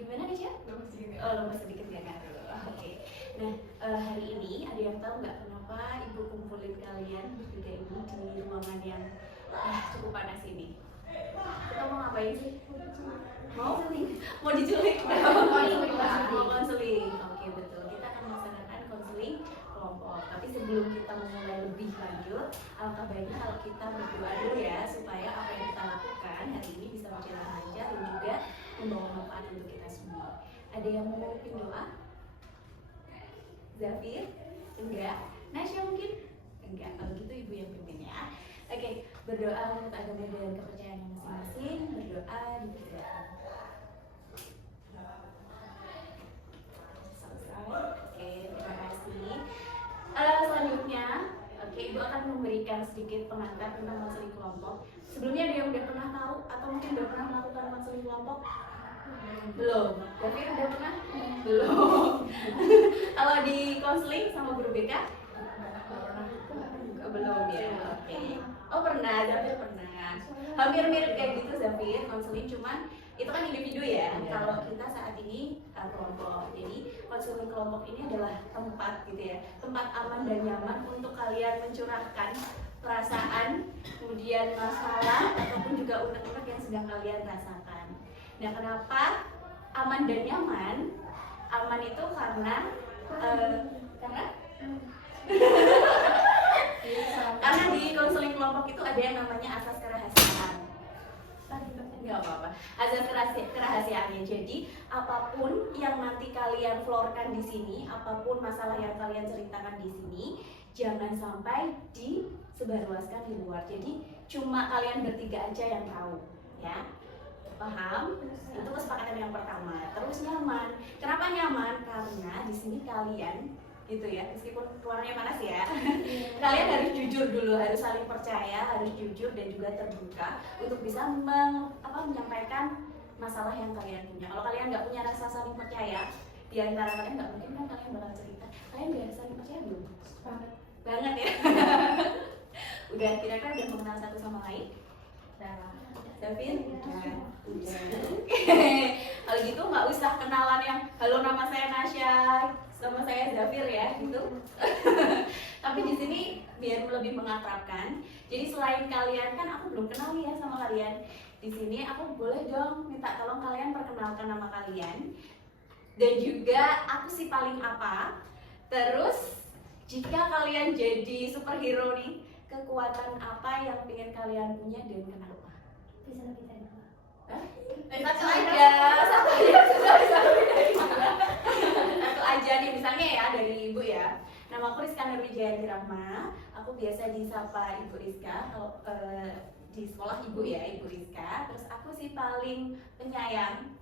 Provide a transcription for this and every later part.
Gimana nih, Cia? Oh, lemes sedikit ya kan? Oke. Nah, hari ini ada yang tahu nggak kenapa Ibu kumpulin kalian bertiga ini di ruangan yang cukup panas ini? Kita mau ngapain sih? Mau diculik? Mau konseling. Oke, betul. Kita akan melaksanakan konseling kelompok. Tapi sebelum kita memulai lebih lanjut, alangkah baiknya kalau kita berdoa dulu ya, supaya apa yang kita lakukan hari ini bisa berjalan lancar dan juga membawa manfaat untuk kita semua. Ada yang mau memimpin doa? Zafir? Enggak? Nasya mungkin? Enggak, kalau gitu ibu yang pimpin ya. Oke, berdoa menurut agama dan kepercayaan masing-masing. Berdoa dipersilakan. Oke, terima kasih. Selanjutnya, ibu akan memberikan sedikit pengantar tentang konseling kelompok. Sebelumnya ada yang udah pernah tahu atau mungkin udah pernah melakukan konseling kelompok? Belum. Tapi udah pernah? Belum. Kalau di konseling sama guru BK? Belum ya. Oke. Oh pernah, Zafir pernah. Hampir mirip kayak gitu Zafir, konseling cuman itu kan individu ya. Kalau kita saat ini kelompok. Jadi konseling kelompok ini adalah tempat gitu ya, tempat aman dan nyaman untuk kalian mencurahkan perasaan, kemudian masalah ataupun juga unek-unek yang sedang kalian rasakan. Nah, kenapa aman dan nyaman? Aman itu karena karena di konseling kelompok itu ada yang namanya asas kerahasiaan. Nggak apa-apa. Asas kerahasiaannya. Jadi apapun yang nanti kalian florkan di sini, apapun masalah yang kalian ceritakan di sini, jangan sampai disebarluaskan di luar. Jadi cuma kalian bertiga aja yang tahu, ya. Paham? Itu kesepakatan yang pertama. Terus nyaman. Kenapa nyaman? Karena di sini kalian gitu ya, meskipun ruangannya panas ya, kalian harus jujur dulu, harus saling percaya, harus jujur dan juga terbuka untuk bisa menyampaikan masalah yang kalian punya. Kalau kalian nggak punya rasa saling percaya, di antara kalian nggak mungkin kan kalian bakal cerita. Kalian udah saling percaya belum? Banget ya. Udah kira-kira udah mengenal satu sama lain? Davin? Udah. Kalau gitu nggak usah kenalan yang halo nama saya Nasya, sama saya Zafir ya gitu. Tapi di sini biar lebih mengakrabkan. Jadi selain kalian kan aku belum kenal ya sama kalian. Di sini aku boleh dong minta tolong kalian perkenalkan nama kalian. Dan juga aku sih paling apa. Terus jika kalian jadi superhero nih, kekuatan apa yang ingin kalian punya dan kenapa? Bisa dulu. Satu aja nih, misalnya ya dari ibu ya. Nama aku Rizka Nurwijayanti Rahma. Aku biasa disapa Ibu Rizka. Kalau di sekolah ibu ya, Ibu Rizka. Terus aku sih paling penyayang.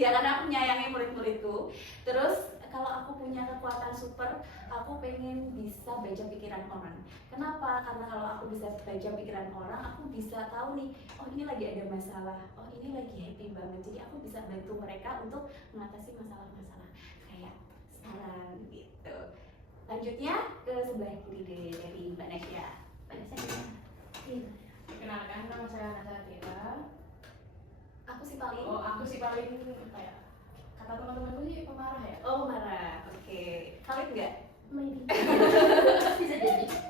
Ya karena aku menyayangi murid-muridku. Terus kalau aku punya kekuatan super, aku pengen bisa baca pikiran orang. Kenapa? Karena kalau aku bisa baca pikiran orang, aku bisa tahu nih, oh ini lagi ada masalah, oh ini lagi happy banget. Jadi aku bisa bantu mereka untuk mengatasi masalah-masalah kayak sekarang gitu. Lanjutnya ke sebelah kiri deh, dari Mbak Nasya. Mbak Nasya gimana? Kenalkan, nama saya Nasya Tira. Aku sih paling kayak kata teman-temanku sih pemarah ya. Oh marah, oke. Kalian enggak? Maybe.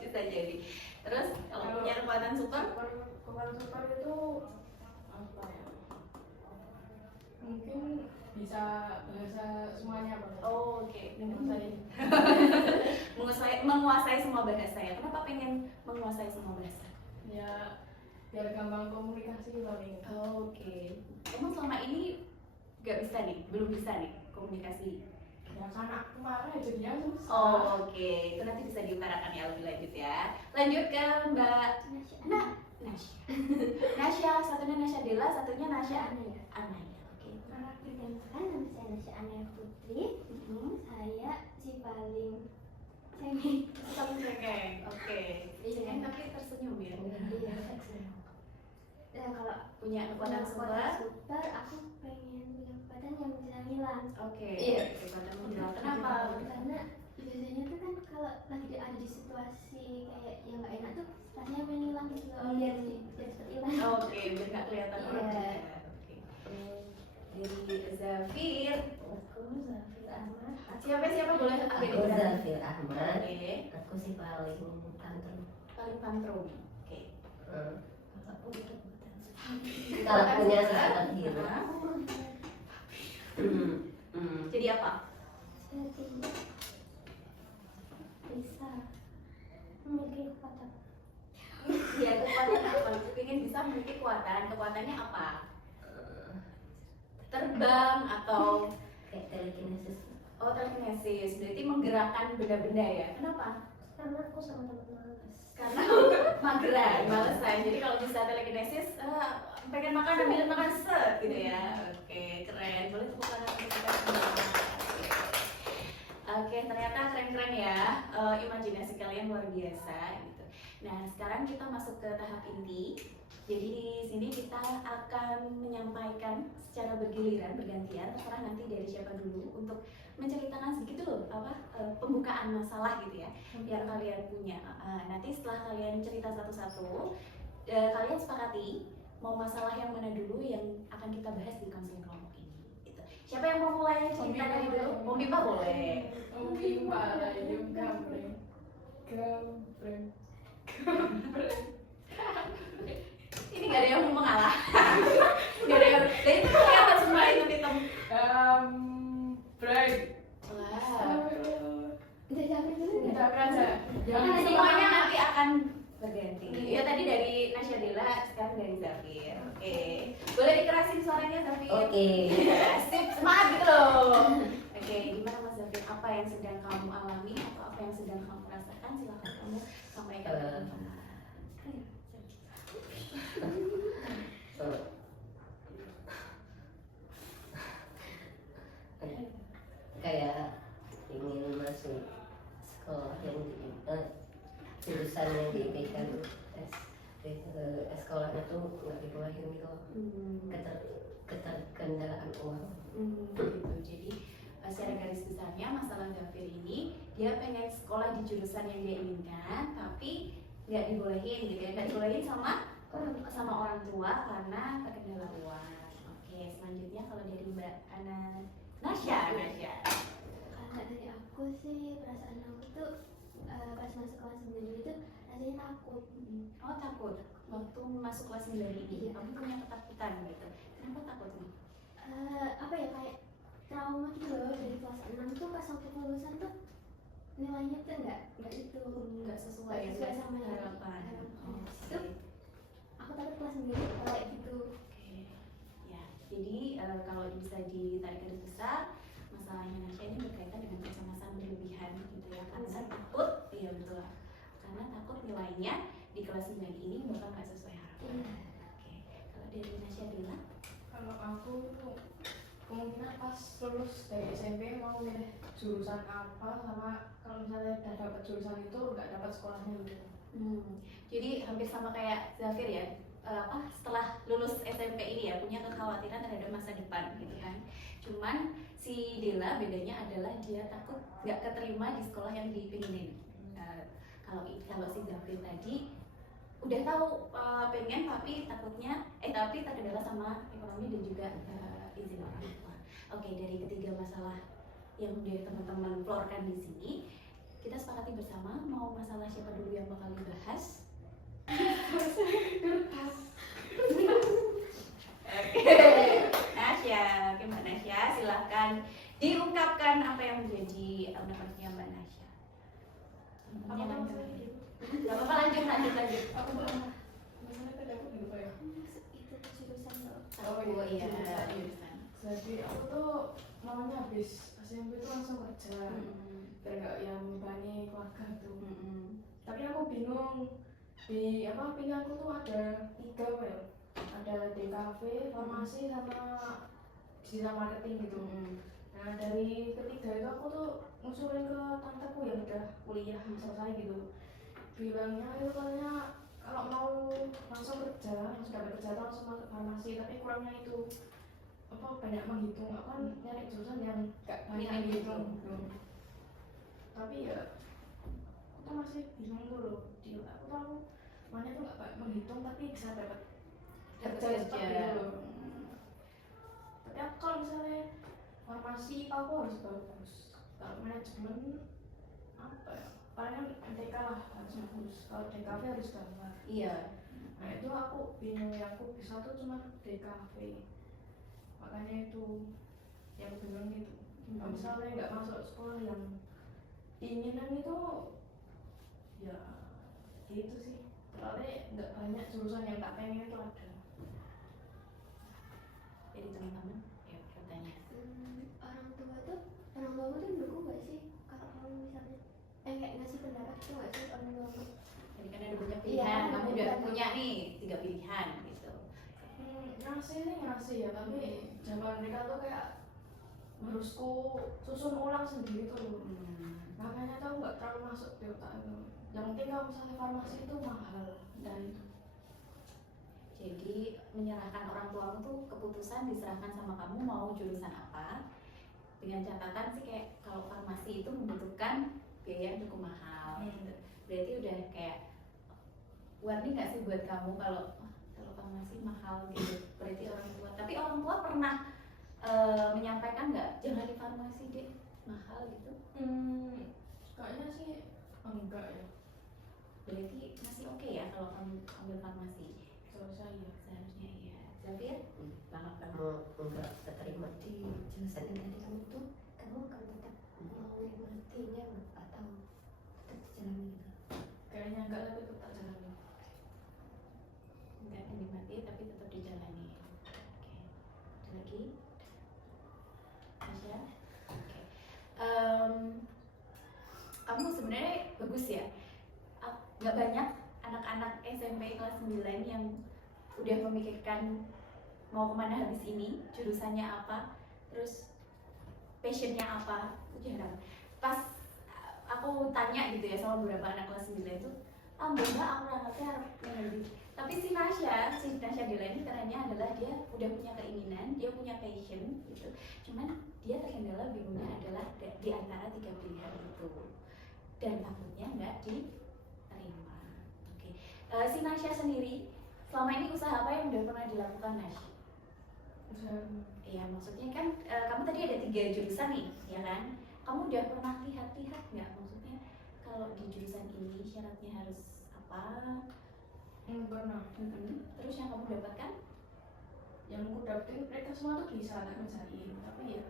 Bisa jadi. Terus kalau punya kekuatan super? Kekuatan super itu apa ya? Mungkin bisa bahasa semuanya Bang. Oh, oke. Menguasai semua bahasa ya. Kenapa pengen menguasai semua bahasa? Ya biar gampang komunikasi paling. Oh, oke. Emang selama ini gak bisa nih, belum bisa nih komunikasi. Ya karena aku marah jadinya susah. Oh, oke. Itu nanti bisa diutarakan ya lebih lanjut ya. Lanjut ke Mbak Nasya. Nasya, satunya Nasya Dela, satunya Nasya Anaya. Oke. Perkenalkan, nama saya Nasya Anaya Putri. Saya si paling cengeng. Oke. Cengeng tapi tersenyum ya. Dan kalau Punya kekuatan super. aku pengen punya kekuatan yang bisa ngilang. Oke. Iya. Kekuatan menjelang. Kenapa? Karena biasanya tuh kan kalau lagi ada di situasi kayak yang nggak enak tuh rasanya pengen hilang gitu loh, biar cepat hilang. Oke, biar nggak kelihatan orang. Iya. Oke. Dari Zafir. Aku Zafir Ahmad. Siapa boleh agak Aku dibedakan. Zafir Ahmad. Oke. Aku si paling tantrum. Paling tantrum. Oke. Aku berebutan. Kalau punya sifat hero. Hah? Hmm. Jadi apa? Jadi bisa memiliki kekuatan. Ya kekuatan apa? Pengen bisa memiliki kekuatan. Kekuatannya apa? Terbang atau Kayak telekinesis. oh telekinesis. Berarti menggerakkan benda-benda ya. Kenapa? Karena aku sama teman-teman males. Karena mageran, malesan. Jadi kalau bisa telekinesis, pengen makan ambil makan set gitu ya. Oke, keren. Boleh tepuk tangan untuk kita semua. Oke, ternyata keren-keren ya. Imajinasi kalian luar biasa gitu. Nah, sekarang kita masuk ke tahap inti. Jadi di sini kita akan menyampaikan secara bergiliran, bergantian, terserah nanti dari siapa dulu untuk menceritakan sedikit dulu pembukaan masalah gitu ya yang kalian punya. Nanti setelah kalian cerita satu-satu, kalian sepakati mau masalah yang mana dulu yang akan kita bahas di konseling kelompok ini. Gitu. Siapa yang mau mulai cerita dari dulu? Om Bimba boleh. Ayo gambreng. Ini gak ada yang mau mengalah. Gak ada yang. Dan itu kelihatan semua itu hitam. Gambreng. Wow. Dari Zafir dulu nggak? Kita aja. Nah, semuanya nanti akan berganti. Ya tadi dari Nasyadila, sekarang dari Zafir. Oke. Boleh dikerasin suaranya Zafir? Oke. Sip, semangat gitu loh. Oke, gimana Mas Zafir? Apa yang sedang kamu alami atau apa yang sedang kamu rasakan? Silahkan kamu sampaikan ke teman-teman. Kayak ingin masuk sekolah yang jurusan yang diimpikan sekolahnya tuh nggak dibolehin gitu, ketergandalaan uang. Gitu. Jadi secara garis besarnya masalah Zafir ini dia pengen sekolah di jurusan yang dia inginkan tapi nggak dibolehin gitu ya, nggak dibolehin sama orang tua karena terkendala uang. Oke, selanjutnya kalau dari Mbak Nasya. Kalau dari aku sih perasaan aku tuh pas masuk kelas 9 itu rasanya takut. Oh takut waktu masuk kelas 9 ini kamu punya ketakutan gitu. Kenapa takut nih? Apa ya, kayak trauma gitu loh. Dari kelas 6 tuh pas waktu kelulusan tuh nilainya tuh nggak itu, Nggak sesuai sama harapan. Oh, itu aku takut kelas 9 kayak gitu. Oke, ya. Jadi kalau bisa ditarik garis besar, masalahnya Nasya ini berkaitan dengan kecemasan berlebihan gitu ya. Karena takut, iya betul. Karena takut nilainya di kelas 9 ini bakal nggak sesuai harapan. Oke, kalau dari Nasya Dila, Kalau aku tuh kemungkinan pas lulus dari SMP mau milih jurusan apa, sama kalau misalnya udah dapat jurusan itu nggak dapat sekolahnya gitu. Jadi hampir sama kayak Zafir ya. Setelah lulus SMP ini ya punya kekhawatiran terhadap masa depan gitu kan. Cuman si Dela bedanya adalah dia takut nggak keterima di sekolah yang dipinginin. Kalau si Zafir tadi udah tahu pengen tapi tapi terkendala sama ekonomi dan juga izin orang tua. Oke, dari ketiga masalah yang udah teman-teman florkan di sini, kita sepakati bersama mau masalah siapa dulu yang bakal dibahas. Nasya, oke Mbak Nasya, silahkan diungkapkan apa yang menjadi pendapatnya Mbak Nasya. Apa masalahnya? Gak apa-apa, lanjut. Aku belum. Masalahnya tadi aku lupa ya. Itu jurusan loh. Oh iya, jurusan. Jadi aku tuh maunya habis SMP itu langsung kerja, biar nggak yang membebani keluarga tuh. Tapi aku bingung di apa pilihanku tuh ada 3 ya, ada DKV, farmasi sama digital marketing gitu. Nah dari ketiga itu aku tuh ngusulin ke tanteku yang udah kuliah selesai gitu, bilangnya itu katanya kalau mau langsung kerja, langsung dapat kerja tuh langsung masuk farmasi, tapi kurangnya itu apa banyak menghitung, aku kan nyari jurusan yang gak banyak menghitung gitu. Tapi ya aku tuh masih bingung tuh loh, aku tahu mana tuh gak banyak menghitung tapi bisa dapat kerja cepat gitu loh. Tapi aku kalau misalnya aku harus bagus. Kalau manajemen apa ya, paling MTK lah harus bagus. Kalau DKV harus gambar. Iya. Nah itu aku bingung, yang aku bisa tuh cuma DKV, makanya itu yang bingung gitu. Kalau misalnya nggak masuk sekolah yang keinginan itu ya gitu sih, soalnya nggak banyak jurusan yang tak pengen itu ada. Jadi teman-teman ya bertanya. Orang tua tuh mendukung gak sih kalau kamu misalnya kayak ngasih pendapat itu gak sih orang tua? Jadi kan ada banyak Iya, pilihan, kamu udah benar. punya nih 3 pilihan gitu. Ngasih ya, tapi zaman mereka tuh kayak harusku susun ulang sendiri tuh. Makanya tuh nggak terlalu masuk di otak itu. Yang penting kalau misalnya farmasi itu mahal dan itu. Jadi menyerahkan orang tuamu tuh keputusan diserahkan sama kamu mau jurusan apa. Dengan catatan sih kayak kalau farmasi itu membutuhkan biaya yang cukup mahal. Gitu. Berarti udah kayak warning nggak sih buat kamu kalau farmasi mahal gitu. Berarti orang tua. Tapi orang tua pernah menyampaikan nggak jangan di farmasi deh mahal gitu. Kayaknya sih enggak ya. Berarti masih oke ya kalau kamu ambil farmasi. Kalau saya Seharusnya iya. Zafir? Paham kan? Kamu nggak keterima di jurusan yang tadi kamu tuh, Kamu akan tetap mau ngertinya atau tetap dijalani gitu? kayaknya enggak, tapi tetap jalan. Nggak dinikmati tapi tetap dijalani. Oke. Ada lagi? Tasya? Oke. Kamu sebenarnya bagus ya. Nggak banyak anak-anak SMP kelas 9 yang udah memikirkan mau kemana habis ini, jurusannya apa, terus passionnya apa. Itu jarang. Pas aku tanya gitu ya sama beberapa anak kelas 9 itu, mbak aku anaknya ngerti. Tapi si Nasya Dela ini kerennya adalah dia udah punya keinginan, dia punya passion gitu. Cuman dia terkendala bingungnya adalah di antara 3 pilihan itu. Dan takutnya nggak diterima. Oke. Si Nasya sendiri selama ini usaha apa yang udah pernah dilakukan, Nasya? Iya, maksudnya kan kamu tadi ada 3 jurusan nih, ya kan? Kamu udah pernah lihat-lihat nggak? Maksudnya kalau di jurusan ini syaratnya harus apa? Pernah. Terus yang kamu dapatkan? Yang aku dapetin mereka semua tuh bisa tak ngerjain, tapi ya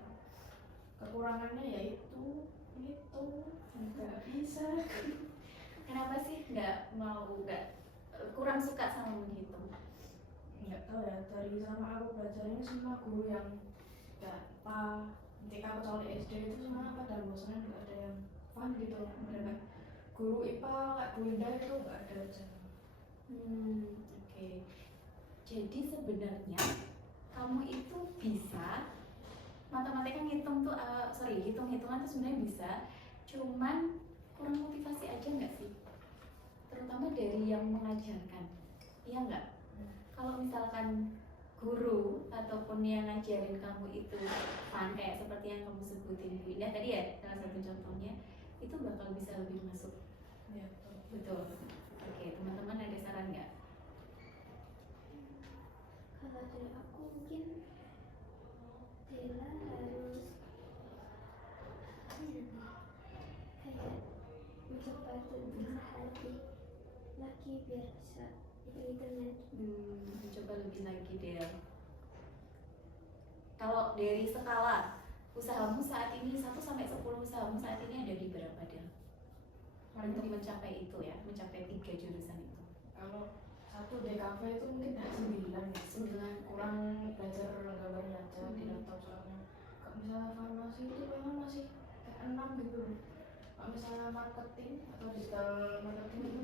kekurangannya ya itu nggak bisa. Kenapa sih nggak kurang suka sama menghitung? Nggak tahu ya, dari sama aku belajarnya semua guru yang nggak apa, ketika aku soal di SD itu semua pada bosannya, nggak ada yang fun gitu. Mereka guru IPA kayak Bu Indah itu nggak ada aja. Oke. Jadi sebenarnya kamu itu bisa matematika ngitung tuh, hitung-hitungan tuh sebenarnya bisa, cuman kurang motivasi aja nggak sih? Terutama dari yang mengajarkan, iya nggak? Kalau misalkan guru ataupun yang ngajarin kamu itu fun kayak seperti yang kamu sebutin Bu Indah tadi ya, salah satu contohnya, itu bakal bisa lebih masuk. Ya, Betul. Oke, teman-teman ada saran nggak? Kalau dari aku mungkin Dela harus kayak mencoba untuk berusaha lagi biar bisa hitung-hitungan. Mencoba lebih lagi deh. Kalau dari skala usahamu saat ini 1 sampai 10 usahamu saat ini ada di berapa Del? Untuk mencapai itu ya, mencapai 3 jurusan itu. kalau satu DKV itu mungkin ada 9 ya. 9 kurang belajar gambarnya aja di laptop soalnya. Kalau misalnya farmasi itu memang masih kayak 6 gitu. Kalau misalnya marketing atau digital marketing itu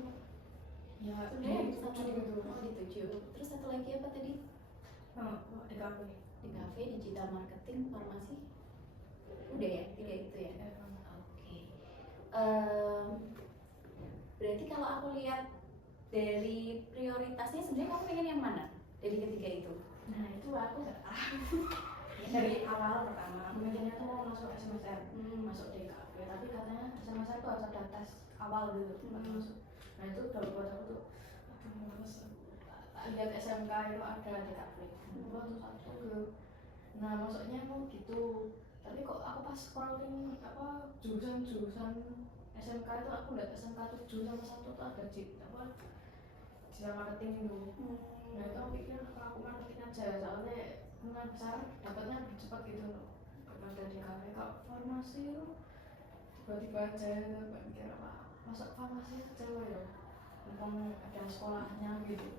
ya Sebenarnya di satu 7 gitu. di 7. Terus satu lagi apa tadi? DKV. Di kafe, digital marketing, farmasi. Udah ya, 3 itu ya. Oke. Berarti kalau aku lihat dari prioritasnya sebenarnya kamu pengen yang mana dari ketiga itu? Nah itu aku nggak tahu. Dari awal pertama mikirnya tuh mau masuk SMSR, masuk DKV, tapi katanya SMSR tuh harus ada tes awal gitu buat masuk. Nah itu udah buat aku tuh aduh males. Lihat SMK itu ada DKV, terus satu gitu. Nah maksudnya mau gitu Tapi kok aku pas scrolling apa jurusan SMK itu aku lihat SMK 7 sama 1 tuh ada digital marketing itu. Nah itu aku pikir kalau aku marketing aja, soalnya kemungkinan besar dapatnya lebih cepat gitu loh daripada di kafe. Kalau farmasi itu tiba-tiba aja nggak mikir apa masuk farmasi aja loh ya, mumpung ada sekolahnya gitu.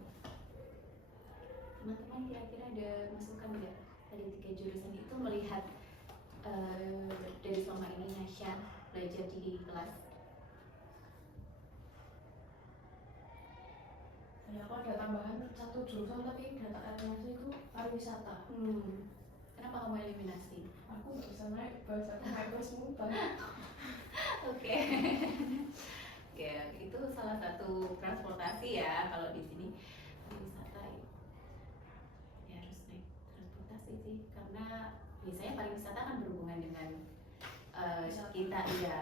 Teman-teman kira-kira ada masukan nggak dari 3 jurusan itu melihat dari selama ini Nasya belajar di kelas? Ya aku ada tambahan 1 jurusan tapi data eliminasi itu pariwisata. Kenapa kamu eliminasi? Aku nggak bisa naik bus, aku naik bus mumpah. Oke. Oke, itu salah satu transportasi ya kalau di sini pariwisata ya harus naik transportasi sih, karena biasanya pariwisata kan berhubungan dengan kita ya.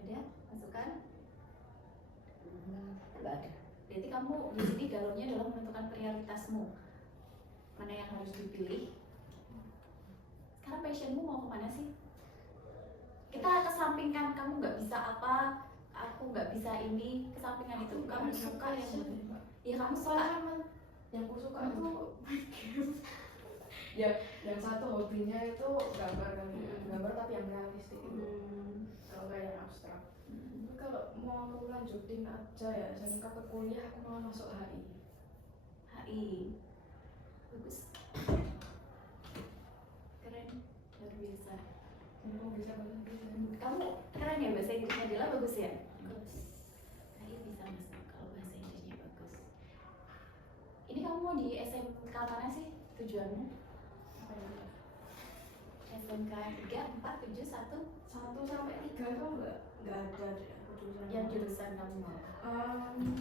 Ada masukan? Nggak ada. Berarti kamu di sini galonnya adalah menentukan prioritasmu, mana yang harus dipilih. Sekarang passionmu mau kemana sih? Kita kesampingkan kamu nggak bisa apa, aku nggak bisa ini, kesampingan itu kamu suka ya kamu suka. Yang aku suka itu ya yang satu hobinya itu gambar kan, gambar tapi yang realistik itu. Kalau kayak yang abstrak. Tapi kalau mau aku lanjutin aja ya SMK ke kuliah, aku mau masuk HI. HI bagus, keren, luar biasa. Aku bisa bahasa Inggris. Kamu keren ya, bahasa Inggrisnya Dila bagus ya? Bagus. HI bisa masuk kalau bahasa Inggrisnya bagus. Ini kamu mau di SMK mana sih tujuanmu? Apa ya? SMK 3, 4, 7, 1 1 sampai 3 itu nggak ada deh aku jurusan. yang jurusan kamu mau?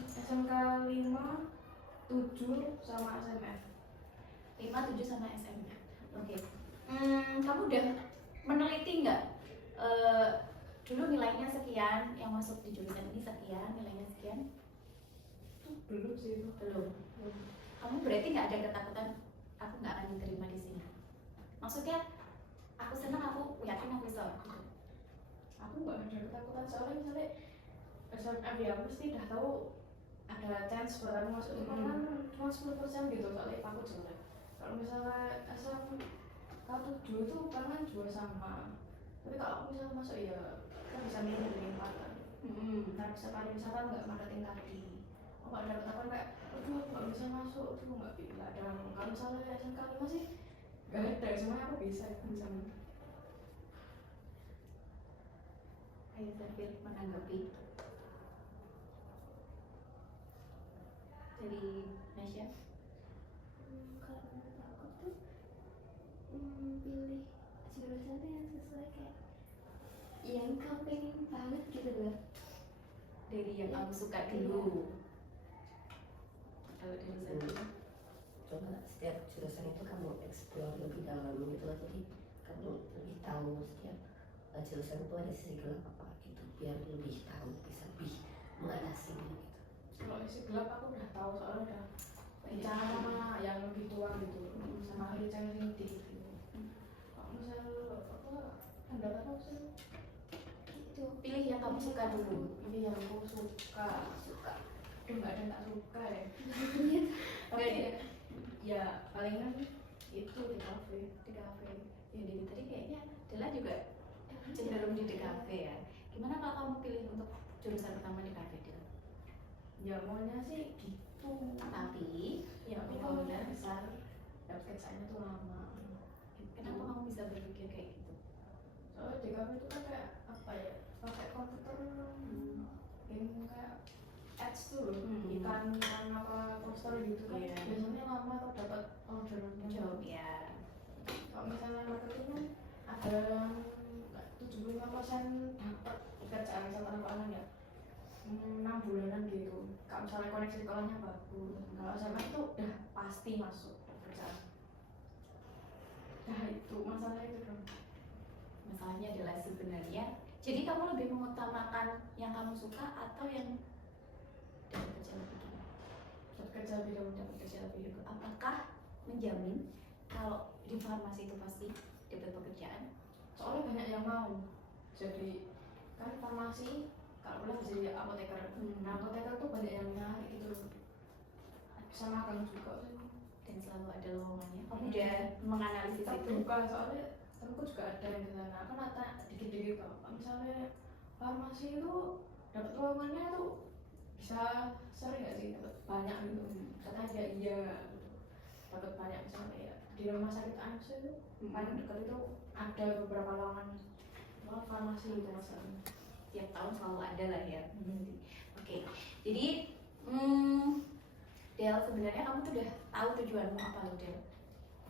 SMK 5, 7 sama SMF. 5, 7 sama SMF. Oke. Kamu udah meneliti nggak? Dulu nilainya sekian, yang masuk di jurusan ini sekian, nilainya sekian? Belum sih itu. Belum. Kamu berarti nggak ada ketakutan aku nggak akan diterima di sini? Maksudnya aku senang, aku yakin aku bisa gitu. Aku nggak ada ketakutan soalnya misalnya SMF ya mesti udah tahu ada chance buat aku masuk cuma kan cuma 10% gitu soalnya aku jelek. Kalau misalnya SMK 7 itu kan juga sama, tapi kalau aku misalnya masuk ya kita bisa milih dari empatan. Ntar bisa pariwisata nggak marketing tadi. Aku nggak ada ketakutan kayak aduh aku nggak bisa masuk, itu nggak ada. Kalau misalnya SMK 5 sih nggak ada, semuanya aku bisa sama. Ayo Safir menanggapi dari Nasya. Kalau menurut aku tuh pilih jurusan tuh yang sesuai kayak yang kamu pengen banget gitu loh. Dari yang kamu suka dulu. Kalau dari Safir, Coba setiap jurusan itu kamu explore lebih dalam gitu loh, jadi kamu lebih tahu setiap jurusan itu ada sisi gelap apa gitu, biar lebih tahu, bisa lebih mengatasi gitu. Kalau isi gelap aku udah tahu soalnya udah bicara yang lebih tua gitu sama Richard Rinty gitu. Kalau misalnya apa pendapat aku sih Gitu. pilih yang kamu suka dulu. ini yang aku suka. Aduh nggak ada yang tak suka ya. Tapi ya palingan itu di kafe. Di kafe. Ya dari tadi kayaknya Dela juga cenderung di kafe ya. Gimana kalau kamu pilih untuk jurusan pertama di kafe Del? Ya maunya sih gitu. Tapi Ya kalau udah besar dapet kerjanya tuh lama. kenapa kamu bisa berpikir kayak gitu? Soalnya di kafe itu kan kayak apa ya, pakai komputer yang kayak ads tuh loh, ikan apa poster gitu kan. Iya. Biasanya lama kalau dapat orderannya. Job ya. Kalau misalnya marketing kan ada 75% dapat pekerjaan misalnya lapangan ya 6 bulanan gitu. Kalau misalnya koneksi sekolahnya bagus, kalau SMA itu udah pasti masuk pekerjaan. Nah itu masalah itu dong. Masalahnya adalah sebenarnya, jadi kamu lebih mengutamakan yang kamu suka atau yang dapat kerja lebih dulu? Dapat kerja lebih dahulu. Dapat kerja lebih dulu. Apakah menjamin kalau di farmasi itu pasti dapat pekerjaan? Soalnya banyak yang mau. Jadi kan farmasi kalau boleh bisa jadi apoteker. Nah apoteker tuh banyak yang nyari gitu. Bisa magang juga sih. Dan selalu ada lowongannya. Kamu udah menganalisis itu? Terbuka soalnya temanku juga ada yang di sana. Kan ada dikit-dikit kok. Misalnya farmasi itu dapat lowongannya tuh bisa sering nggak sih dapat banyak gitu. Karena ada iya dapat banyak misalnya ya di rumah sakit AMC itu paling dekat itu ada beberapa lowongan farmasi itu masalahnya. Tiap tahun selalu ada lah ya. Oke, jadi Del, sebenarnya kamu tuh udah tahu tujuanmu apa loh Del?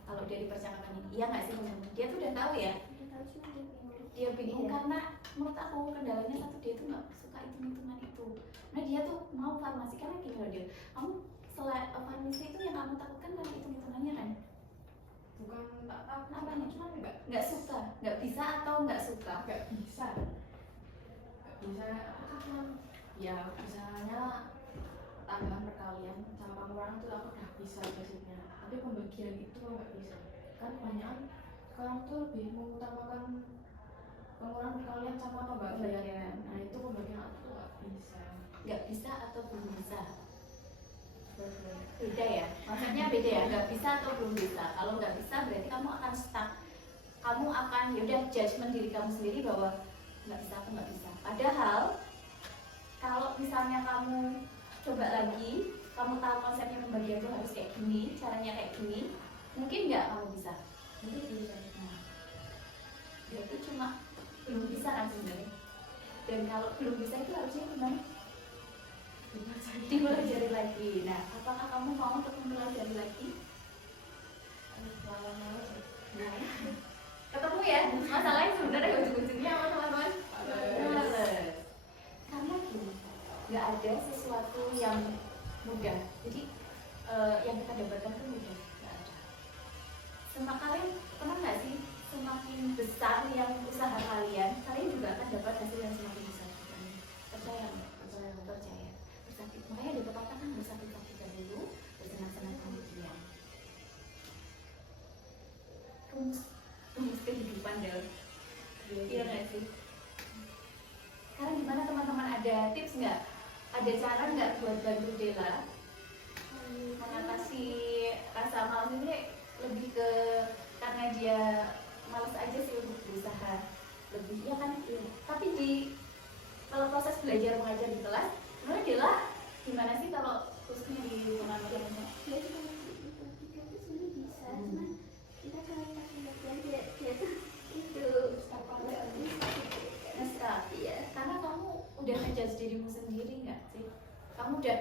Kalau dari percakapan ini, iya nggak sih teman-teman? Dia tuh udah tahu ya. Udah tahu cuma dia bingung. Dia bingung Iya. karena menurut aku kendalanya satu, dia tuh nggak suka hitung-hitungan itu. Nah dia tuh mau farmasi karena gini loh Del, kamu selain farmasi itu yang kamu takutkan karena hitung-hitungannya kan? Bukan tak tahu Apa nih? cuman Nggak suka, nggak bisa atau nggak suka? nggak bisa aku cuman ya bisanya tambahan perkalian sama pengurangan itu aku udah bisa basicnya, tapi pembagian itu nggak bisa. Kan kebanyakan sekarang tuh lebih mengutamakan pengurangan perkalian sama pembagian. Nah itu pembagian aku tuh nggak bisa. Nggak bisa atau belum bisa? Beda ya, maksudnya beda ya, nggak bisa atau belum bisa. Kalau nggak bisa berarti kamu akan stuck, kamu akan yaudah judgement diri kamu sendiri bahwa nggak bisa, aku nggak bisa. Padahal kalau misalnya kamu coba lagi, kamu tahu konsepnya pembagian itu harus kayak gini, caranya kayak gini, mungkin nggak kamu bisa? Mungkin bisa. Nah, berarti cuma belum bisa kan sebenarnya. Dan kalau belum bisa itu harusnya gimana? Dipelajari lagi. Nah, apakah kamu mau untuk mempelajari lagi? Nah, ketemu ya. Masalahnya sebenarnya ujung-ujungnya apa teman-teman? Males. Karena gini, nggak ada sesuatu yang mudah. Jadi yang kita dapatkan itu mudah, nggak ada. Kalian pernah nggak sih semakin besar yang usaha kalian, kalian juga akan dapat hasil yang semakin besar juga. Percaya nggak? Percaya. Bersakit. Makanya ada pepatah kan bersakit-sakitan dulu, bersenang-senang kemudian. Rumus kehidupan Del. Iya nggak sih? Sekarang gimana teman-teman, ada tips nggak? Ada cara nggak buat bantu Dela mengatasi rasa malas ini? Lebih ke karena dia malas aja sih untuk berusaha lebih, ya kan? Tapi kalau proses belajar mengajar di kelas, menurut Dela gimana sih kalau khususnya di lingkungan masyarakat? Dia juga masih itu tiga itu sebenarnya bisa, cuman kita kalau pas pembagian dia tuh itu Naskah. iya. Karena kamu udah ngejudge dirimu sendiri nggak sih? Kamu udah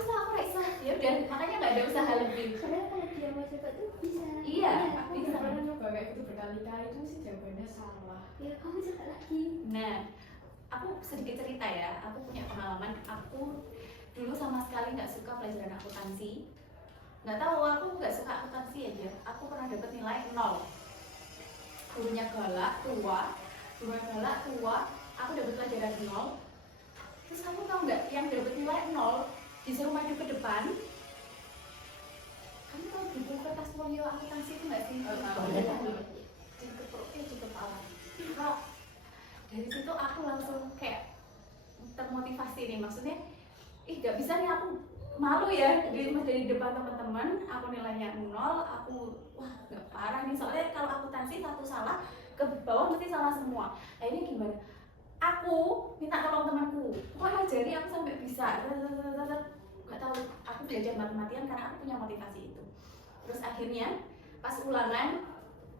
usaha aku Raisa, ya udah, makanya nggak ada usaha lebih. Padahal kalau dia mau coba tuh bisa. Iya, Aku bisa. udah pernah coba kayak gitu berkali-kali itu sih jawabannya salah. Ya kamu coba lagi. Nah, aku sedikit cerita ya. Aku punya pengalaman. Aku dulu sama sekali nggak suka pelajaran akuntansi. Nggak tahu, aku nggak suka akuntansi aja. Aku pernah dapat nilai 0. Gurunya galak, tua. Aku dapat pelajaran 0. Terus kamu tahu nggak, yang dapat nilai 0 disuruh maju ke depan. Kamu tahu buku kertas folio akuntansi itu nggak sih? Dikeproknya di kepala. Kak, dari situ aku langsung kayak termotivasi nih, maksudnya nggak bisa nih, aku malu ya dari depan teman-teman, aku nilainya 0, aku wah nggak parah nih, soalnya kalau akuntansi satu salah ke bawah mesti salah semua. Nah ini gimana? Aku minta tolong temanku, pokoknya ajari aku sampai bisa. Nggak tahu, aku belajar mati-matian karena aku punya motivasi itu. Terus akhirnya pas ulangan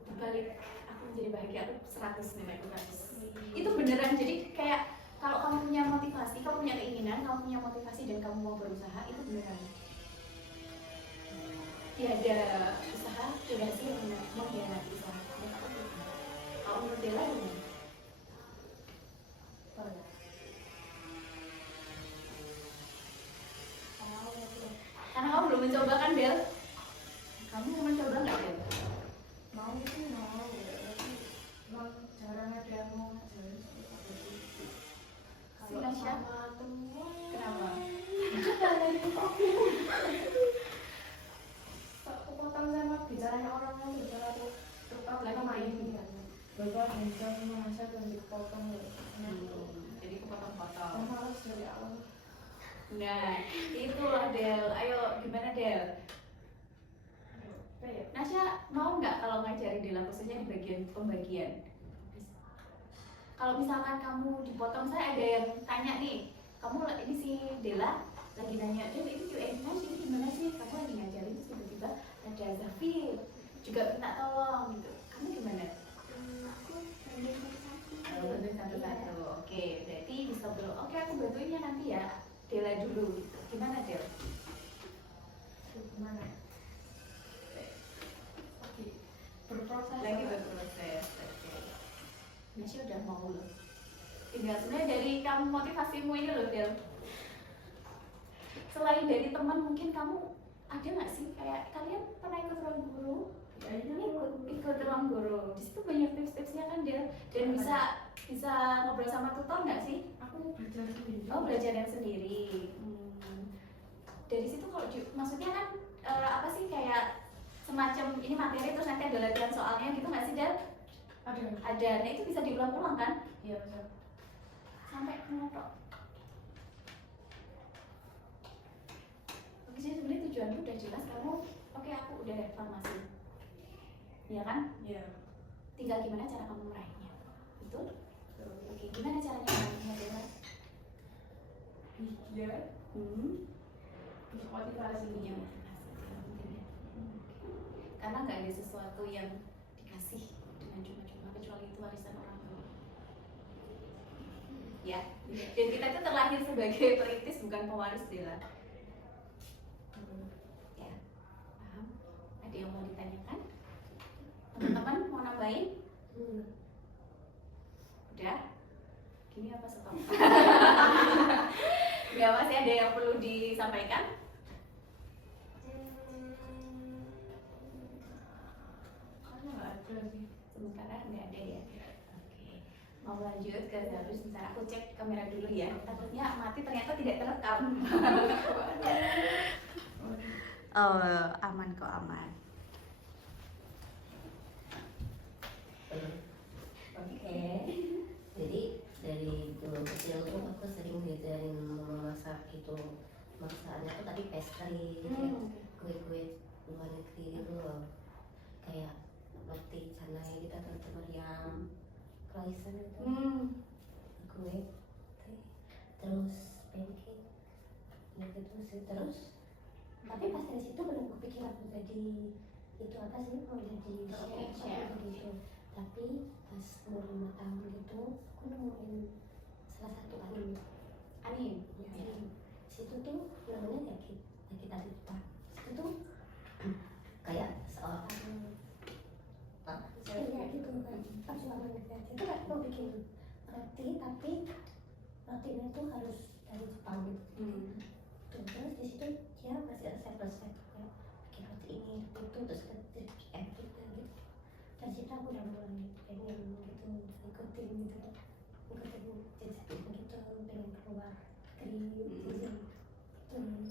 dibalik, aku menjadi bahagia, aku 100 nilai 100. Itu beneran, jadi kayak kalau kamu punya motivasi, kamu punya keinginan, kamu punya motivasi dan kamu mau berusaha, itu beneran. Tiada usaha, tiada hasil yang mengkhianati usaha. Kalau menurut Dela gimana? Karena kamu belum mencoba kan, Del? Kamu mau mencoba nggak, Del? Mau sih mau ya, tapi emang jarang ada yang mau ngajarin seperti itu. Si Nasya? Sama temen Kenapa? tak kepotong sama bicaranya orang yang bicara mereka main kan bapak hancur merasa dan dipotong Jadi kepotong-potong. males dari awal. Nah, itu Del. Ayo gimana Del? Apa ya? Nasya mau nggak kalau ngajarin Dela khususnya di bagian pembagian? Kalau misalkan kamu dipotong, saya ada yang tanya nih, kamu ini si Dela lagi nanya, Del ini Q&A ini gimana sih? Kamu lagi ngajarin terus tiba-tiba ada Zafir juga minta tolong gitu. Kamu gimana? Aku bantuin satu-satu. Bantuin satu-satu. Oke, berarti di stop dulu. Oke, aku bantuinnya nanti ya. Dela dulu. Gimana Del? Gimana ya? Oke, berproses Lagi berproses. Oke. Nasya udah mau loh. Tinggal sebenarnya dari kamu motivasimu ini loh Del. Selain dari teman mungkin kamu ada nggak sih kayak kalian pernah ikut ruang guru? Ikut ruang guru. Di situ banyak tips-tipsnya kan Del. Dan bisa ngobrol sama tutor nggak sih? aku belajar sendiri. Oh belajar yang sendiri. Dari situ kalau maksudnya kan apa sih kayak semacam ini materi terus nanti ada latihan soalnya gitu nggak sih Del? Ada. Nah itu bisa diulang-ulang kan? Iya betul. Sampai menutup. Oke jadi sebenarnya tujuanmu udah jelas kamu. Oke aku udah farmasi. Iya kan? Iya. Tinggal gimana cara kamu meraihnya. Betul? Oke gimana caranya meraihnya Del? Iya. Bisa motivasi. Punya motivasi mungkin ya. Karena nggak ada sesuatu yang dikasih dengan cuma-cuma kecuali itu warisan orang tua. Ya, dan kita itu terlahir sebagai perintis bukan pewaris Dela. Ya, paham? Ada yang mau ditanyakan? Teman-teman mau nambahin? Udah? Gini apa stop? Ya masih ada yang perlu disampaikan? Karena nggak ada sih. Sementara nggak ada ya. Oke, mau lanjut ke Zafir sebentar. Aku cek kamera dulu ya. Takutnya mati ternyata tidak terekam. Oh, aman kok aman. Oke. Jadi dari dulu kecil tuh aku sering diajarin memasak itu masakannya tuh tapi pastry, kue-kue luar negeri gitu loh. Kayak roti canai gitu atau meriam, croissant gitu, kue, terus pancake, gitu sih. Terus tapi pas dari situ belum kepikiran mau jadi itu apa sih, mau jadi chef, mau jadi chef. Tapi pas umur 5 tahun gitu aku nemuin salah satu anime ya. Situ tuh namanya Yakita Rita. Situ tuh kayak seorang kayak gitu kan perjuangan kreatif itu kan mau bikin roti tapi rotinya tuh harus dari Jepang gitu. Terus di situ dia kasih resep-resep kayak bikin roti ini itu terus kita gitu. Dari situ aku udah mulai pengen gitu ikutin jejak gitu, pengen keluar negeri gitu. Terus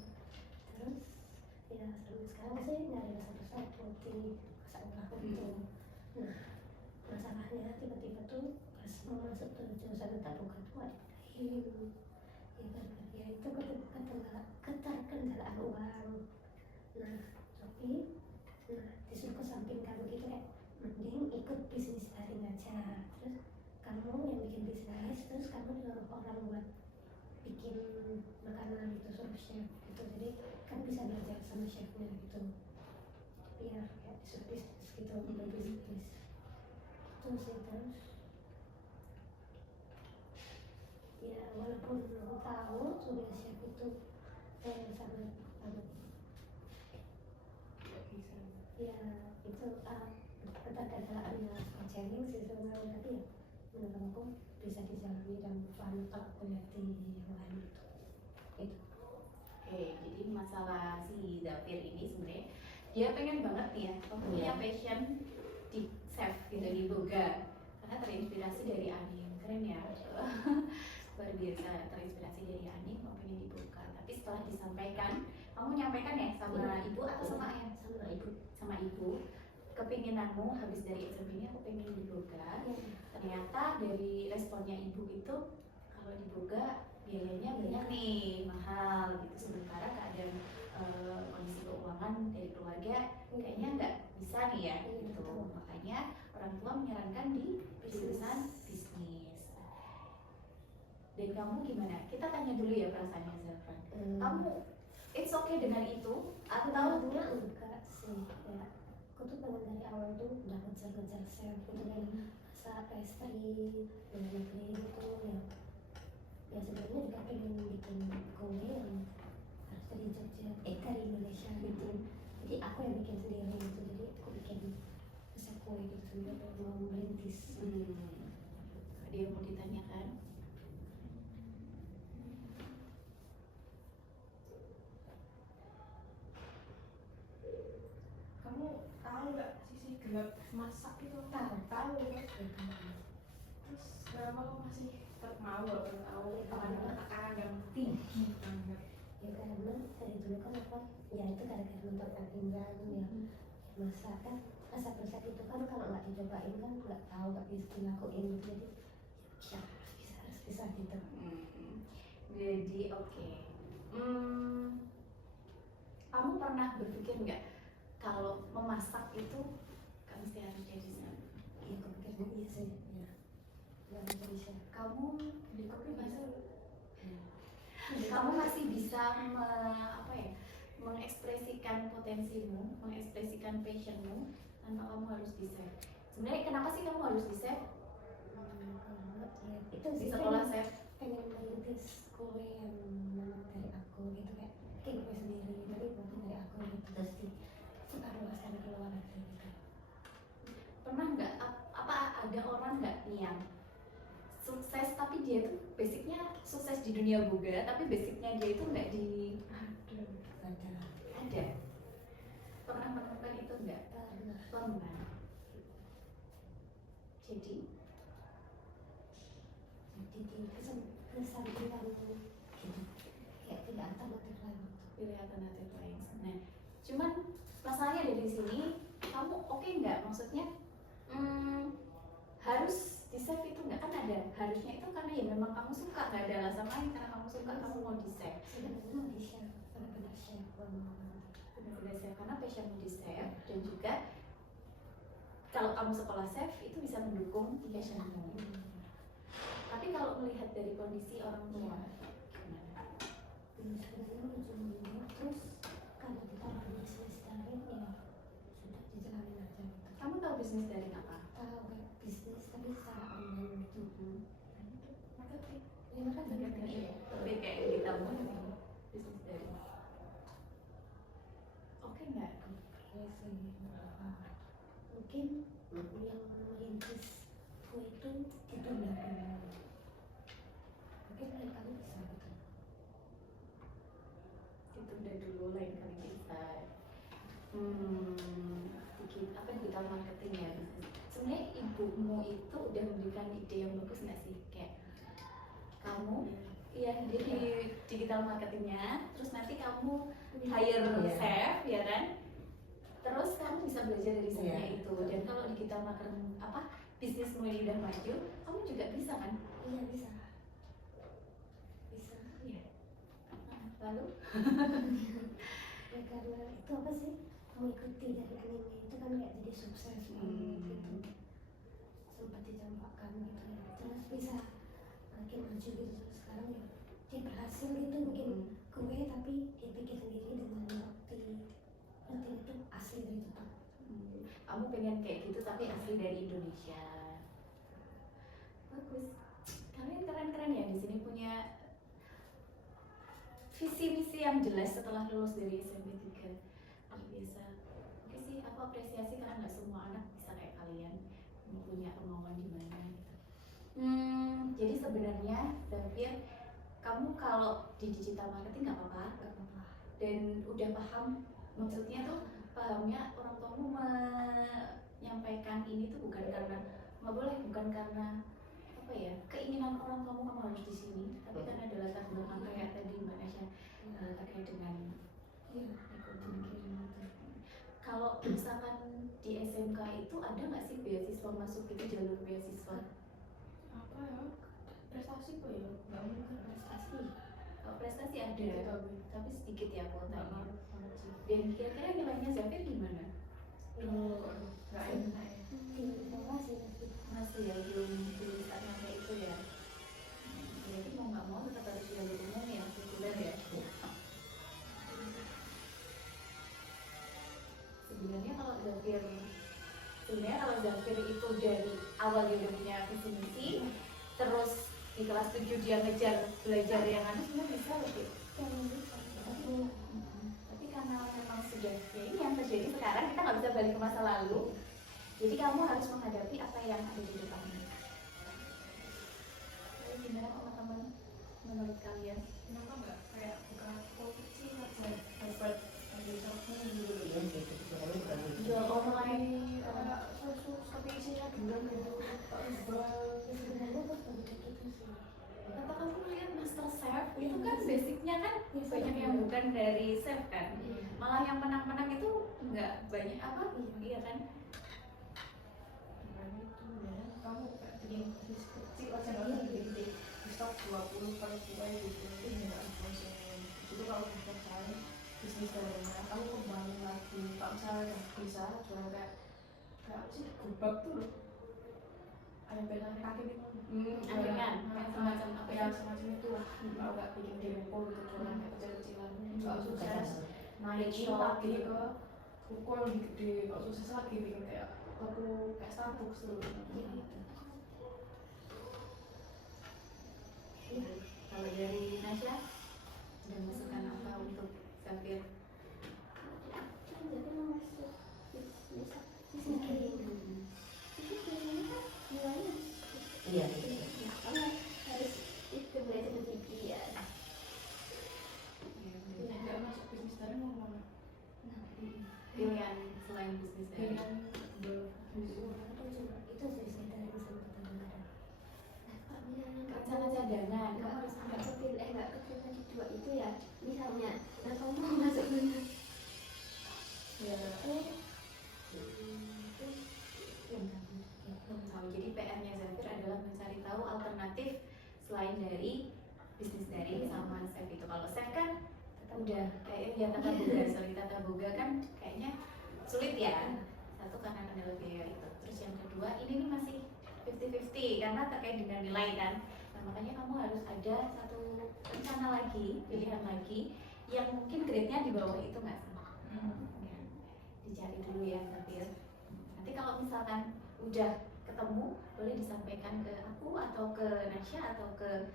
ya sampai sekarang sih nggak ada resep-resep roti masak ulang gitu. Nah masalahnya tiba-tiba tuh pas mau masuk ke jurusan terbuka tuh ada ya itu keterkendala uang. Nah tapi disuruh kesampingkan begitu kayak mending ikut bisnis daring aja. Terus kamu yang bikin bisnis, terus kamu nyuruh orang buat bikin makanan gitu, suruh chef gitu. Jadi kan bisa belajar sama chefnya gitu. Biar kayak disuruh bisnis gitu, berbisnis. Terus ya terus. Ya walaupun belum tahu sudah chef itu sangat ya itu keterkendalaannya challenge sih sebenarnya, tapi ya menurut aku bisa dijalani dan fun kalau aku lihat di yang lain gitu. Oke, jadi masalah si Zafir ini sebenarnya dia pengen banget nih ya, punya passion di chef gitu di boga karena terinspirasi dari anime. Keren ya. Luar biasa, terinspirasi dari anime mau pengen dibuka. Tapi setelah disampaikan, kamu nyampaikan ya sama ibu atau sama ayah? Sama ibu. Sama ibu. kepinginanmu habis dari SMP ini aku pengen di yoga. Ternyata dari responnya ibu itu kalau di yoga biayanya banyak nih, mahal gitu. Sementara keadaan kondisi keuangan dari keluarga kayaknya nggak bisa nih ya gitu. Makanya orang tua menyarankan di jurusan bisnis. Dan kamu gimana? Kita tanya dulu ya perasaannya Zafran. Kamu it's okay dengan itu atau Sebenarnya enggak sih, ya aku tuh pengen dari awal tuh udah ngejar-ngejar self gitu kan, masa pastry dengan negeri gitu ya sebenarnya juga pengen bikin kue yang harus dari Jogja, dari Indonesia gitu. Jadi aku yang bikin sendiri gitu, jadi aku bikin resep kue gitu sendiri, mau merintis. Ada yang mau ditanyakan? Kamu tahu nggak sisi gelap masak itu? Tahu ya. Terus kenapa kamu masih tetap mau tahu tekanan yang tinggi banget? ya karena dari dulu kan apa ya itu gara-gara nonton Kang Imran ya, masak kan resep-resep itu kan kalau nggak dicobain kan nggak tahu, nggak bisa dilakuin gitu. Jadi ya harus bisa gitu. Jadi oke. Kamu pernah berpikir nggak kalau memasak itu nggak mesti harus jadi chef? Ya aku pikir iya sih ya, nggak bisa. Kamu Di kopi masuk. kamu masih bisa mengekspresikan potensimu, mengekspresikan passionmu tanpa kamu harus di chef. Sebenarnya kenapa sih kamu harus di chef? Karena ya itu Di sih sekolah chef? pengen merintis kue yang memang dari aku gitu, kayak bikin kue sendiri tapi buatan dari aku gitu, terus disebarluaskan ke luar negeri gitu. Pernah nggak apa ada orang nggak nih yang sukses tapi dia tuh basicnya sukses di dunia boga tapi basicnya dia itu nggak di ada pernah menemukan itu nggak? Pernah. Jadi di kesampingan gitu, kayak tidak alternatif lain. pilih alternatif lain. Nah, cuman masalahnya dari sini kamu oke nggak? Maksudnya harus di save itu nggak, kan ada harusnya itu karena ya memang kamu suka, nggak ada alasan lain karena kamu suka kamu mau di save. Sebenarnya mau di share benar-benar share Benar-benar save karena passionmu di save dan juga kalau kamu sekolah save itu bisa mendukung passionmu. Tapi kalau melihat dari kondisi orang tua gimana? sebenarnya ujung-ujungnya terus kalau kita mau bisnis daring ya sudah dijalanin aja gitu. Kamu tahu bisnis dari apa? Tahu kayak bisnis tapi secara online gitu. Marketing. Ya makanya Tapi kayak kita mau bisnis dari oke nggak? ya sih mungkin yang merintis kue itu ditunda dulu, mungkin lain kali bisa gitu. Ditunda dulu lain kali bisa. Bikin apa digital marketing ya bisnis. Sebenarnya ibumu itu udah memberikan ide yang bagus nggak sih, kayak kamu ya di digital marketingnya, terus nanti kamu hire chef ya kan, terus kamu bisa belajar dari chefnya itu, dan kalau digital marketing bisnismu ini udah maju, kamu juga bisa kan? Iya bisa Iya. Lalu ya karena itu apa sih, mengikuti dari anime itu kan kayak jadi sukses banget gitu, sempat dicampakkan gitu ya, terus bisa makin maju gitu. Terus sekarang ya dia berhasil gitu bikin kue tapi dia bikin sendiri dengan roti itu asli dari Jepang. kamu pengen kayak gitu tapi asli dari Indonesia. Bagus. Kalian keren-keren ya, di sini punya visi misi yang jelas setelah lulus dari SMP 3. Luar biasa. Oke sih, aku apresiasi karena nggak semua anak bisa kayak kalian punya kemauan di mana gitu. Jadi sebenarnya Zafir, kamu kalau di digital marketing nggak apa-apa, dan udah paham, maksudnya tuh pahamnya orang tuamu menyampaikan ini tuh bukan karena nggak boleh, bukan karena apa ya keinginan orang tuamu kamu harus di sini, tapi karena ada latar belakang kayak tadi Mbak Nasya terkait dengan ekonomi. Kalau misalkan di SMK itu ada nggak sih beasiswa masuk itu jalur beasiswa? Apa ya, prestasi kok ya nggak mungkin Prestasi. Kalau prestasi ada, gitu tapi sedikit ya kuotanya. banget sih. Dan kira-kira nilainya Zafir gimana? Nggak enak ya. di bawah sih tapi Masih ya, belum saat sampai itu ya. Jadi mau nggak mau tetap harus jalur umum ya, sekuler ya. Sebenarnya kalau Zafir itu dari awal dia udah punya visi misi, terus di kelas 7 dia ngejar belajar yang sebenarnya bisa lebih. Tapi karena memang sudah ya ini yang terjadi sekarang, kita nggak bisa balik ke masa lalu. Jadi kamu harus menghadapi apa yang ada di depannya. Jadi gimana teman-teman menurut kalian? Kenapa nggak kayak buka toko kecil aja, dapat ada satu gitu. Iya gitu pikirannya bukan gitu. Jual online. Kayak susu tapi isinya durian gitu, tak jual. sebenarnya tuh begitu sih. Kata kamu lihat Master Chef itu kan basicnya kan banyak yang bukan dari chef kan, malah yang menang-menang itu nggak banyak apa, iya kan? Makanya itu ya, kamu kayak bikin bisnis kecil aja nggak usah gede-gede. Di stok 20 per kue gitu, itu nggak langsung. Itu kalau bisa selesai bisnis dalamnya, kamu kembangin lagi. Kalau misalnya bisa jual kayak apa sih, gubak tuh loh. Ayam penyet kaki gitu. Angkringan, semacam apa ya? Ya semacam itu lah. Kalau nggak bikin depo gitu, jualan kayak kecil-kecilan. Kalau Bukan sukses sama. naikin lagi ke ukuran lebih gede. Kalau sukses lagi bikin kayak toko kayak Starbucks tuh. Kalau dari Nasya, ada masukan apa untuk Zafir? Kan jadi mau masuk bisa kirim itu kirimnya kan nilainya Iya gitu. ya kamu harus itu belajar tinggi ya. Nggak masuk bisnis dari mau mana? Pilihan selain bisnis dari Dengan Itu sih saya dari bisa betul-betul. Kalau misalnya rencana cadangan, kamu harus nggak kepilih nggak kepilih di dua itu ya, misalnya nah kamu mau masuk mana? ya belum tahu. Jadi PR-nya Zafir adalah mencari tahu alternatif selain dari bisnis dari sama chef itu. Kalau chef kan udah kayak ya tata boga, sorry tata boga kan kayaknya sulit ya. Satu karena kendala biaya itu. Terus yang kedua ini nih masih 50-50 karena terkait dengan nilai kan. Nah, makanya kamu harus ada satu rencana lagi, pilihan lagi yang mungkin grade-nya di bawah itu nggak sih? Ya, dicari dulu ya Zafir. Nanti kalau misalkan udah ketemu boleh disampaikan ke aku atau ke Nasya atau ke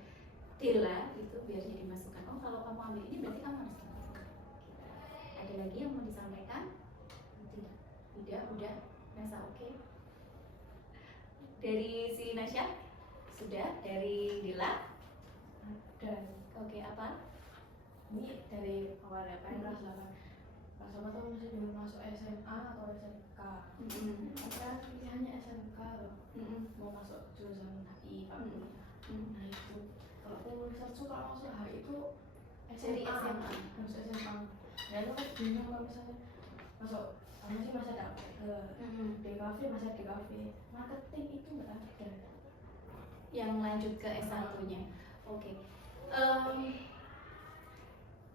Dila itu biar jadi masukan. Oh kalau kamu ambil ini berarti kamu harus gini. Ada lagi yang mau disampaikan? Tidak, udah. Nasa oke. Dari si Nasya sudah, dari Dila dan oke apa? ini dari awal ya kan kelas 8 tuh masih belum masuk SMA atau SMK. Kan pilihannya SMK loh, mau masuk jurusan HI Pak. Nah itu kalau aku research tuh kalau masuk HI itu Dari SMA. masuk SMA. Ya itu kan bingung kalau misalnya masuk sama sih masih ada ke DKV, masih ada DKV marketing itu nggak ada. Yang lanjut ke S1-nya. Oke.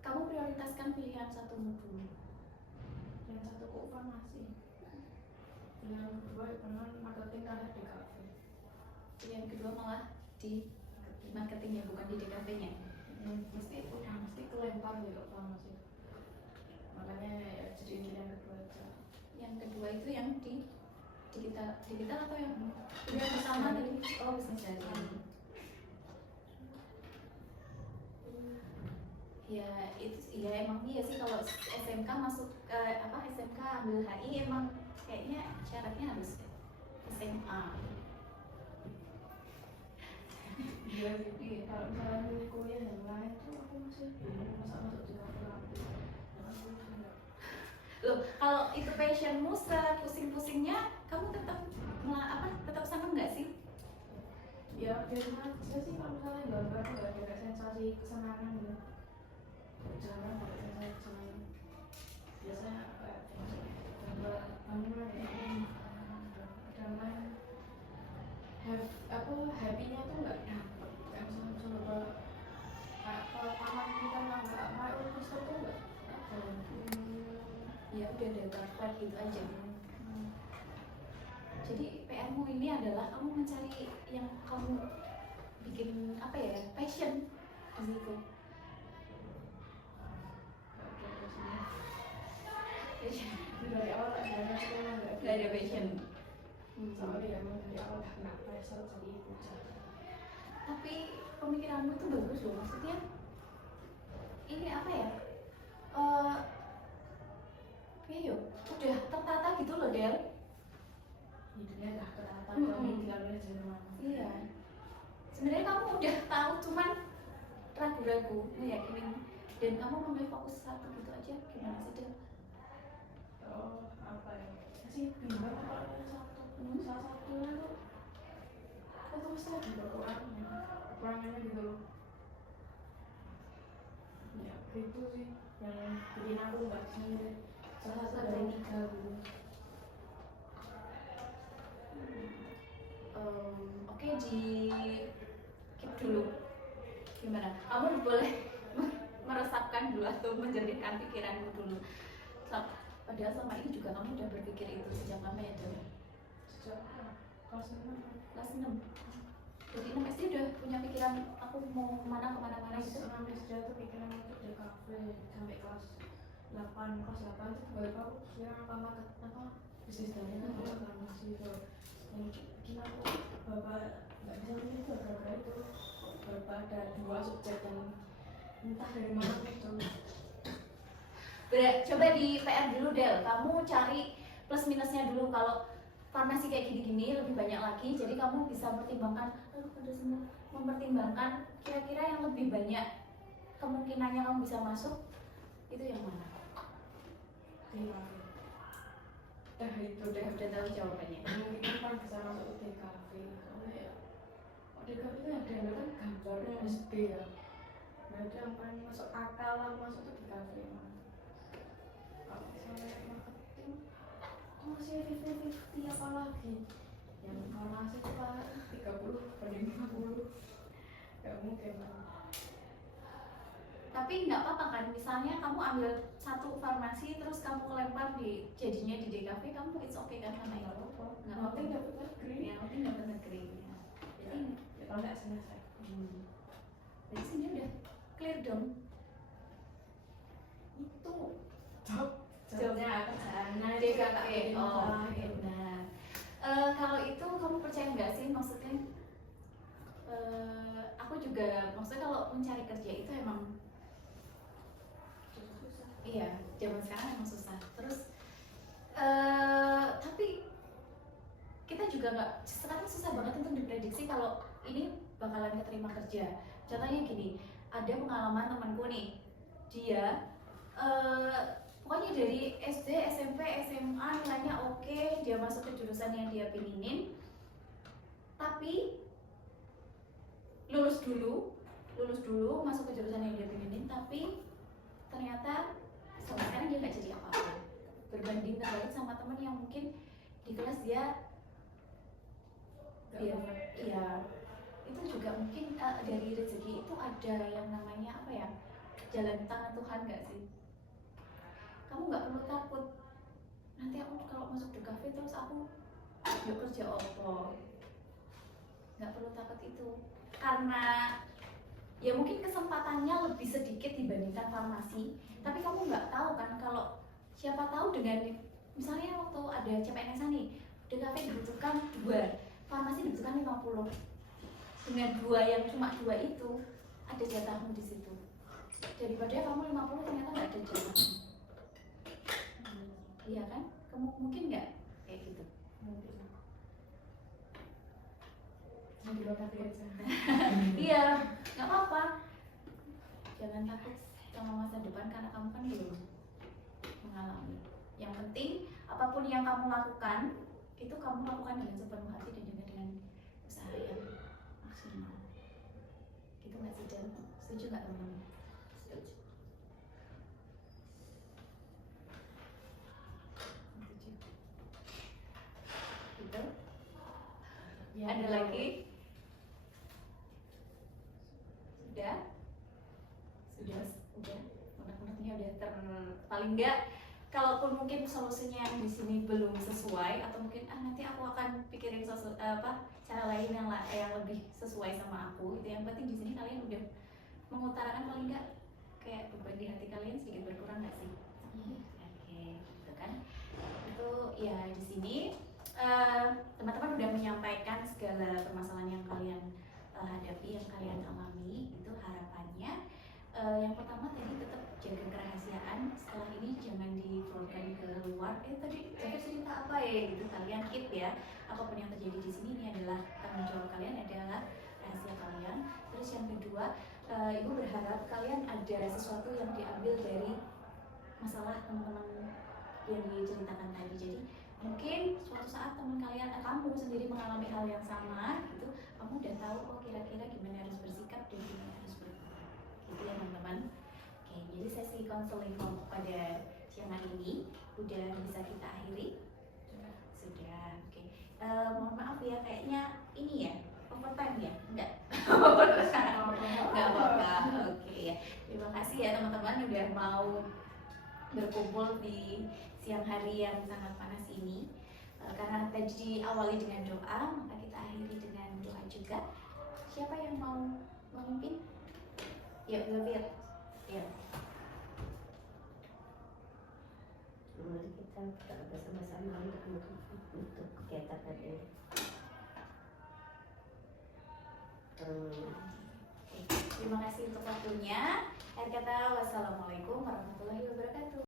Kamu prioritaskan pilihan satu dulu. Yang satu kok farmasi, yang kedua dengan marketing karena DKV. Yang kedua malah di marketingnya bukan di DKV-nya. Mesti kelempar gitu farmasi. Makanya ya jadi yang kedua aja. Yang kedua itu yang di digital atau yang pertama tadi? Oh bisnis dari. Ya itu ya emang iya sih kalau SMK masuk SMK ambil HI emang kayaknya syaratnya harus SMA. Iya jadi kalau misalnya kuliah yang lain tuh aku masih bingung masuk juga Loh kalau itu passionmu pusing-pusingnya kamu tetap tetap seneng nggak sih? ya biasa aja sih kalau misalnya gambar nggak ada kayak sensasi kesenangan gitu. Jangan pakai sensasi kesenangan. Biasanya kayak gambar banget kadang happy-nya tuh nggak dapet kayak misalnya kalau taman kita nggak mau pistol tuh nggak Ya udah ada target gitu aja. Jadi PR-mu ini adalah kamu mencari yang kamu bikin apa ya, passion di situ. dari awal Gak ada passion. soalnya emang dari awal nggak pressure jadi itu Tapi pemikiranmu tuh bagus loh, maksudnya ini apa ya? Ya yuk, udah tertata gitu loh Del. hidupnya udah tertata Mm-mm. kalau tinggal belajar mana. Iya. Sebenarnya kamu udah tahu, cuman ragu-ragu meyakinin dan kamu memilih fokus satu gitu aja. Gimana sih Del? Oh apa ya sih bingung kalau ada salah satunya tuh itu pasti ada kekurangannya gitu loh ya gitu sih yang bikin aku nggak sendiri salah satu dari 3 gitu. Oke, di keep dulu. Gimana? Kamu boleh meresapkan dulu atau menjernihkan pikiranmu dulu. Padahal selama ini juga kamu udah berpikir itu sejak lama ya Del? Sejak kelas 6 Kelas 6. Jadi 6 SD udah punya pikiran aku mau kemana-mana gitu. kelas 6 SD tuh pikiran aku di kafe sampai kelas 8 tuh baru aku kira apa bisnis dari farmasi itu yang bikin aku bapak nggak bisa milih itu gara-gara itu bapak ada 2 subjek yang entah dari mana itu Coba di PR dulu Del, kamu cari plus minusnya dulu. Kalau farmasi kayak gini-gini lebih banyak lagi, jadi kamu bisa mempertimbangkan kira-kira yang lebih banyak kemungkinannya kamu bisa masuk itu yang mana? di kafe itu deh Udah tahu jawabannya. mungkin kan bisa masuk di kafe soalnya ya di kafe itu ada yang kan gambar SD ya nah itu yang paling masuk akal lah masuk tuh di kafe kalau misalnya marketing masih 50-50 apa lagi yang farmasi itu pak 30 banding 50 gak mungkin Tapi nggak apa-apa kan, misalnya kamu ambil satu farmasi terus kamu lempar jadinya di DKV, kamu it's okay kan sama itu? Nggak apa-apa. penting dapat negeri Yang penting dapat negeri. Ya. Jadi ya kalau nggak selesai dari sini udah clear dong. itu job Jawabnya ke sana DKV. Oh, oke, benar. Kalau itu kamu percaya nggak sih, maksudnya aku juga maksudnya kalau mencari kerja itu emang iya zaman sekarang emang susah. Terus tapi kita juga nggak, sekarang susah banget untuk diprediksi kalau ini bakalan keterima kerja. Contohnya gini, ada pengalaman temanku nih, dia pokoknya dari SD, SMP, SMA nilainya oke, dia masuk ke jurusan yang dia pinginin, tapi lulus dulu masuk ke jurusan yang dia pinginin, tapi ternyata sampai sekarang dia nggak jadi apa-apa. Berbanding terbalik sama teman yang mungkin di kelas dia iya itu juga mungkin dari rezeki itu ada yang namanya apa ya, jalan tangan Tuhan nggak sih? Kamu nggak perlu takut nanti aku kalau masuk di kafe terus aku yuk kerja apa, nggak perlu takut itu karena ya mungkin kesempatannya lebih sedikit dibandingkan farmasi, tapi kamu nggak tahu kan kalau siapa tahu dengan misalnya waktu ada CPNS nih di kafe dibutuhkan 2, farmasi dibutuhkan 50, dengan 2 yang cuma 2 itu ada jatahmu di situ daripada kamu 50 ternyata nggak ada jatahmu. Iya kan? Kamu mungkin nggak kayak gitu? mungkin di lokasi aja Iya, nggak apa-apa. Jangan takut sama masa depan karena kamu kan belum mengalami. Yang penting apapun yang kamu lakukan itu kamu lakukan dengan sepenuh hati dan juga dengan usaha yang maksimal. Gitu nggak sih Del? Setuju nggak teman-teman? Setuju. Setuju. Ya, Ada betul. lagi? Sudah? Sudah. Unek-uneknya udah paling enggak, kalaupun mungkin solusinya yang di sini belum sesuai atau mungkin nanti aku akan pikirin cara lain yang lebih sesuai sama aku gitu. Yang penting di sini kalian udah mengutarakan paling enggak kayak beban di hati kalian sedikit berkurang nggak sih? Oke, gitu kan. Itu ya di sini teman-teman udah menyampaikan segala permasalahan yang kalian hadapi, yang kalian alami. Itu harapannya yang pertama tadi tetap jaga kerahasiaan. Setelah ini jangan diflorkan ke luar. Tadi saya cerita apa ya gitu, kalian keep ya. Apapun yang terjadi di sini, ini adalah tanggung jawab kalian, adalah rahasia kalian. Terus yang kedua, ibu berharap kalian ada sesuatu yang diambil dari masalah teman-teman yang diceritakan tadi. Jadi mungkin suatu saat teman kalian, kamu sendiri mengalami hal yang sama gitu, kamu udah tahu kira-kira gimana harus bersikap dan gimana harus berbuat gitu ya teman-teman. Oke, jadi sesi konseling kelompok pada siang hari ini udah bisa kita akhiri. Sudah. Oke. Mohon maaf ya, kayaknya ini ya overtime ya? Enggak. Enggak apa-apa. Oke ya. Terima kasih ya teman-teman udah mau berkumpul di siang hari yang sangat panas ini. Karena tadi diawali dengan doa, maka kita akhiri dengan doa juga. Siapa yang mau memimpin? Yuk, Zafir. Yuk. Mari kita bersama-sama untuk kegiatan tadi. Terima kasih untuk waktunya. Akhir kata, wassalamualaikum warahmatullahi wabarakatuh.